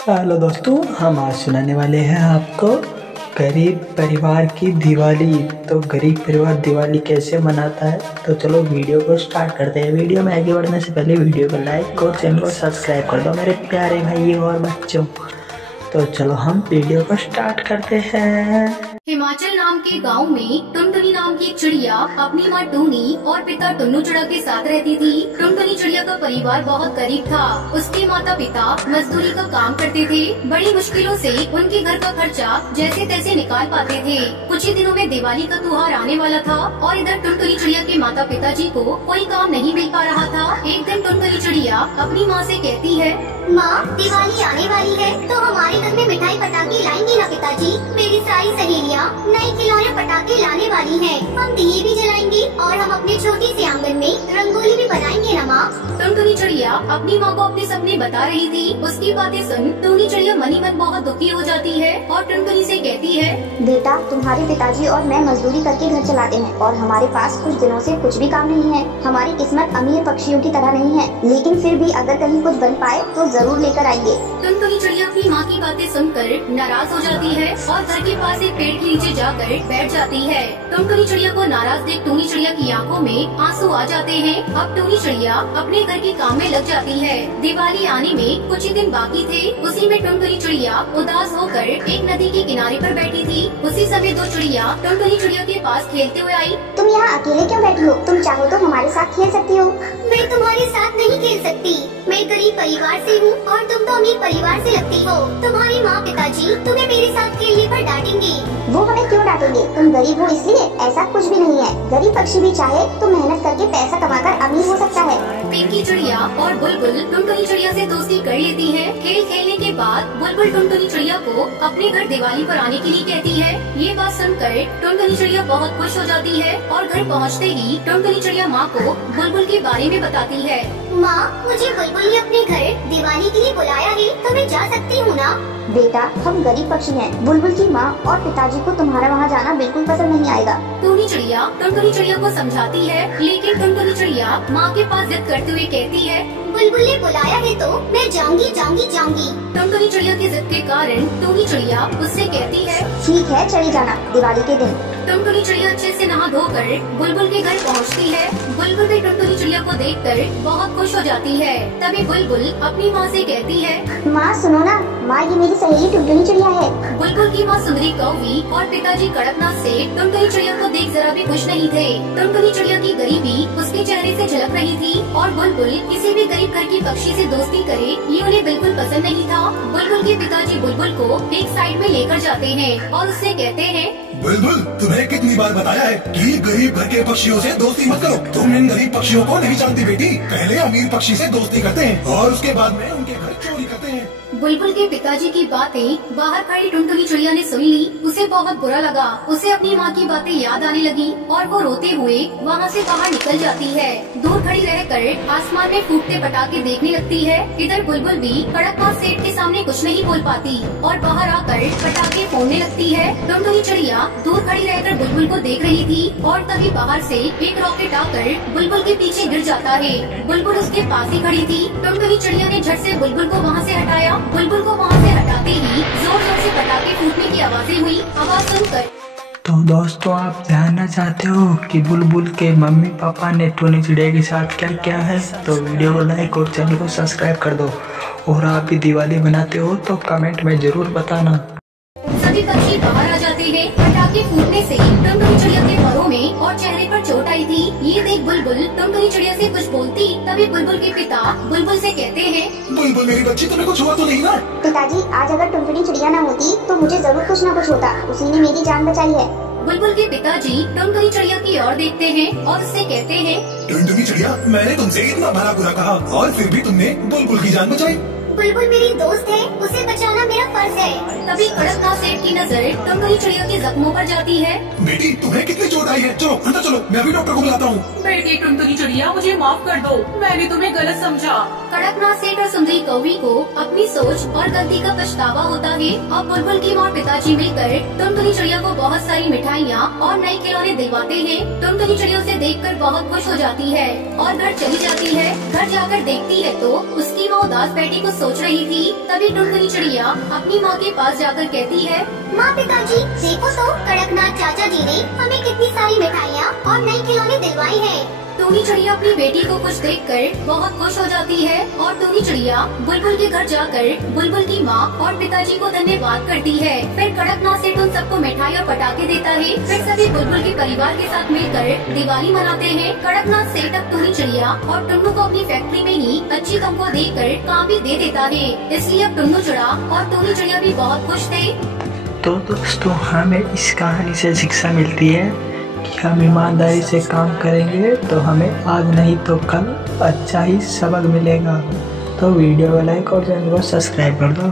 Hello दोस्तों, हम आज सुनाने वाले हैं आपको गरीब परिवार की दिवाली। तो गरीब परिवार दिवाली कैसे मनाता है, तो चलो वीडियो को स्टार्ट करते हैं। वीडियो में आगे बढ़ने से पहले वीडियो को लाइक और चैनल को सब्सक्राइब कर दो मेरे प्यारे भाइयों और बच्चों। तो चलो हम वीडियो को स्टार्ट करते हैं। हिमाचल नाम के गांव में टुनटुनी नाम की चिड़िया अपनी माँ टूनी और पिता टुन्नू चिड़ा के साथ रहती थी। टुनटुनी चिड़िया का परिवार बहुत गरीब था। उसके माता पिता मजदूरी का काम करते थे। बड़ी मुश्किलों से उनके घर का खर्चा जैसे तैसे निकाल पाते थे। कुछ ही दिनों में दिवाली का त्योहार आने वाला था और इधर टुनटुनी चिड़िया के माता पिताजी को कोई काम नहीं मिल पा रहा था। एक दिन टुनटुनी चिड़िया अपनी माँ से कहती है, माँ, दिवाली आने वाली है तो हमारे घर में मिठाई पटाखे लाएंगे ना पिताजी। मेरी सारी सहेलियाँ नए खिलौने पटाखे लाने वाली हैं। हम दिए भी जलाएंगे और हम अपने छोटे से आंगन में रंगोली भी बनाएंगे ना माँ। टुनटुनी चिड़िया अपनी माँ को अपने सपने बता रही थी। उसकी बातें सुन टुनटुनी चिड़िया मनी मन बहुत दुखी हो जाती है और टुनटुनी से कहती है, बेटा, तुम्हारे पिताजी और मैं मजदूरी करके घर चलाते हैं और हमारे पास कुछ दिनों से कुछ भी काम नहीं है। हमारी किस्मत अमीर पक्षियों की तरह नहीं है, लेकिन फिर भी अगर कहीं कुछ बन पाए तो जरूर लेकर आएंगे। टुनटुनी चिड़िया अपनी माँ की बातें सुनकर नाराज हो जाती है और घर के पास एक पेड़ के नीचे जाकर बैठ जाती है। टुनटुनी चिड़िया को नाराज देख टूनी चिड़िया की आंखों में आंसू आ जाते हैं। अब टूनी चिड़िया अपने घर के काम में लग जाती है। दिवाली आने में कुछ ही दिन बाकी थे। उसी में टुनटुनी चिड़िया उदास होकर एक नदी के किनारे पर बैठी थी। उसी समय दो चिड़िया टुनटुनी चिड़िया के पास खेलते हुए आई। तुम यहाँ अकेले क्यों बैठी हो? तुम चाहो तो हमारे साथ खेल सकती हो। मैं तुम्हारे साथ नहीं खेल सकती। मैं गरीब परिवार से हूँ और तुम तो अमीर परिवार से लगती हो। तुम्हारे माँ पिताजी तुम्हें मेरे साथ खेलने पर डांटेंगे। वो हमें क्यों डांटेंगे? तुम गरीब हो इसलिए? ऐसा कुछ भी नहीं है। गरीब पक्षी भी चाहे तो मेहनत करके पैसा कमाकर अमीर हो सकता है। पिंकी चिड़िया और बुलबुल टुनटुनी चिड़िया से दोस्ती कर लेती है। खेल खेलने के बाद बुलबुल टुनटुनी चिड़िया को अपने घर दिवाली पर आने के लिए कहती है। ये बात सुनकर टुनटुनी चिड़िया बहुत खुश हो जाती है और घर पहुँचते ही टुनटुनी चिड़िया माँ को बुलबुल के बारे में बताती है। माँ, मुझे बुलबुल ने अपने घर दिवाली के लिए बुलाया है तो मैं जा सकती हूँ ना? बेटा, हम गरीब पक्षी हैं। बुलबुल की माँ और पिताजी को तुम्हारा वहाँ जाना बिल्कुल पसंद नहीं आएगा। टूनी चिड़िया टुनटुनी चिड़िया को समझाती है, लेकिन टुनटुनी चिड़िया माँ के पास जिद करते हुए कहती है, बुलबुल ने बुलाया है तो मैं जाऊंगी जाऊंगी जाऊंगी। टुनटुनी चिड़िया की जिद के कारण टूनी चिड़िया उससे कहती है, ठीक है, चली जाना दिवाली के दिन। टुनटुनी चिड़िया अच्छे से नहा धोकर बुलबुल के घर पहुंचती है। बुलबुल भी टुनटुनी चिड़िया को देखकर बहुत खुश हो जाती है। तभी बुलबुल अपनी माँ से कहती है, माँ सुनो ना, माँ ये मेरी सहेली टुनटुनी चिड़िया है। बुलबुल की माँ सुंदरी कौवी और पिताजी कड़कनाथ से टुनटुनी चिड़िया को देख जरा भी खुश नहीं थे। टुनटुनी चिड़िया की गरीबी उसके चेहरे से झलक रही थी और बुलबुल किसी भी गरीब घर की पक्षी से दोस्ती करे ये उन्हें बिल्कुल पसंद नहीं था। बुलबुल के पिताजी बुलबुल को एक साइड में लेकर जाते हैं और उससे कहते हैं, बुलबुल, तुम्हें कितनी बार बताया है कि गरीब घर के पक्षियों से दोस्ती मत करो। तुम इन गरीब पक्षियों को नहीं जानती बेटी। पहले अमीर पक्षी से दोस्ती करते हैं और उसके बाद में उनके घर चोरी करते हैं। बुलबुल के पिताजी की बातें बाहर खड़ी टुनटुनी चिड़िया ने सुन ली। उसे बहुत बुरा लगा। उसे अपनी माँ की बातें याद आने लगी और वो रोते हुए वहाँ से बाहर निकल जाती है। दूर खड़ी रहकर आसमान में फूटते पटाखे देखने लगती है। इधर बुलबुल भी कड़कनाथ सेठ के सामने कुछ नहीं बोल पाती और बाहर आकर पटाखे फोड़ने लगती है। टुनटुनी चिड़िया दूर खड़ी रहकर बुलबुल को देख रही थी और तभी बाहर से एक रॉकेट आकर बुलबुल के पीछे गिर जाता है। बुलबुल उसके पास ही खड़ी थी। टुनटुनी चिड़िया ने झट से बुलबुल को वहाँ से हटाया। बुलबुल को वहाँ से हटाते ही जोर जोर से पटाखे फूटने की आवाजें हुई। आवाज सुनकर तो दोस्तों, आप जानना चाहते हो कि बुलबुल के मम्मी पापा ने टूनी चिड़िया के साथ क्या किया है, तो वीडियो को लाइक और चैनल को सब्सक्राइब कर दो। और आप भी दिवाली बनाते हो तो कमेंट में जरूर बताना। सभी पक्षी बाहर आ जाते हैं। पटाखे फूटने से टुनटुनी चिड़िया के पैरों में और चेहरे पर चोट आई थी। ये देख बुलबुल टुनटुनी चिड़िया से कुछ बोलती। तभी बुलबुल के पिता बुलबुल से कहते हैं, बुलबुल मेरी बच्ची, तुम्हें कुछ हुआ तो नहीं ना? पिताजी, आज अगर टुनटुनी चिड़िया न होती तो मुझे जरूर कुछ न कुछ होता। उसी ने मेरी जान बचाई है। बुलबुल के पिताजी टुनटुनी चिड़िया की ओर देखते हैं और उससे कहते हैं, टुनटुनी चिड़िया, मैंने तुमसे इतना भला बुरा कहा और फिर भी तुमने बुलबुल की जान बचाई। बुलबुल मेरी दोस्त है, उसे बचाना मेरा फर्ज है। तभी कड़कनाथ सेठ की नजर टुनटुनी चिड़िया के जख्मों पर जाती है। बेटी तुम्हें कितनी चोट आई है? चलो अंदर चलो, मैं अभी डॉक्टर को बुलाता हूँ। बेटी टुनटुनी चिड़िया, मुझे माफ कर दो, मैंने तुम्हें गलत समझा। कड़कनाथ सेठ और सुंदरी कौवी को अपनी सोच और गलती का पछतावा होता है। अब बुलबुल की माँ और पिताजी मिलकर टुनटुनी चिड़िया को बहुत सारी मिठाइयाँ और नए खिलौने दिलवाते हैं। टुनटुनी चिड़िया उसे देखकर बहुत खुश हो जाती है और घर चली जाती है। घर जाकर देखती है तो उसकी माँ उदास बैठी कुछ सोच रही थी। तभी टुनटुनी चिड़िया अपनी माँ के पास जाकर कहती है, माँ पिताजी देखो तो कड़कनाथ चाचा जी ने हमें कितनी सारी मिठाइयाँ और नए खिलौने दिलवाए हैं। टूनी चिड़िया अपनी बेटी को खुश देखकर बहुत खुश हो जाती है और टूनी चिड़िया बुलबुल के घर जाकर बुलबुल की माँ और पिताजी को धन्यवाद करती है। फिर कड़कनाथ सेठ उन सबको मिठाई और पटाखे देता है। फिर सभी बुलबुल के परिवार के साथ मिलकर दिवाली मनाते हैं। कड़कनाथ सेठ अब टूनी चिड़िया और टुन्नू को अपनी फैक्ट्री में ही अच्छी तनख्वाह देकर काम भी दे देता है। इसलिए अब टुन्नू चिड़ा और टूनी चिड़िया भी बहुत खुश थे। तो दोस्तों, हमें इस कहानी से शिक्षा मिलती है कि हम ईमानदारी से काम करेंगे तो हमें आज नहीं तो कल अच्छा ही सबक मिलेगा। तो वीडियो को लाइक और चैनल को सब्सक्राइब कर दो।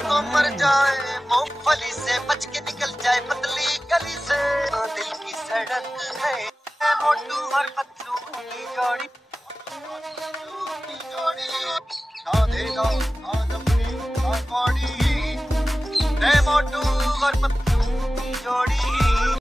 तो मर जाए, मूंगफली से बच के निकल जाए पतली गली से। दिल की सड़क है मोटू और पतलू की जोड़ी, ना देगा आदमी ना कौड़ी। मोटू और पतलू की जोड़ी।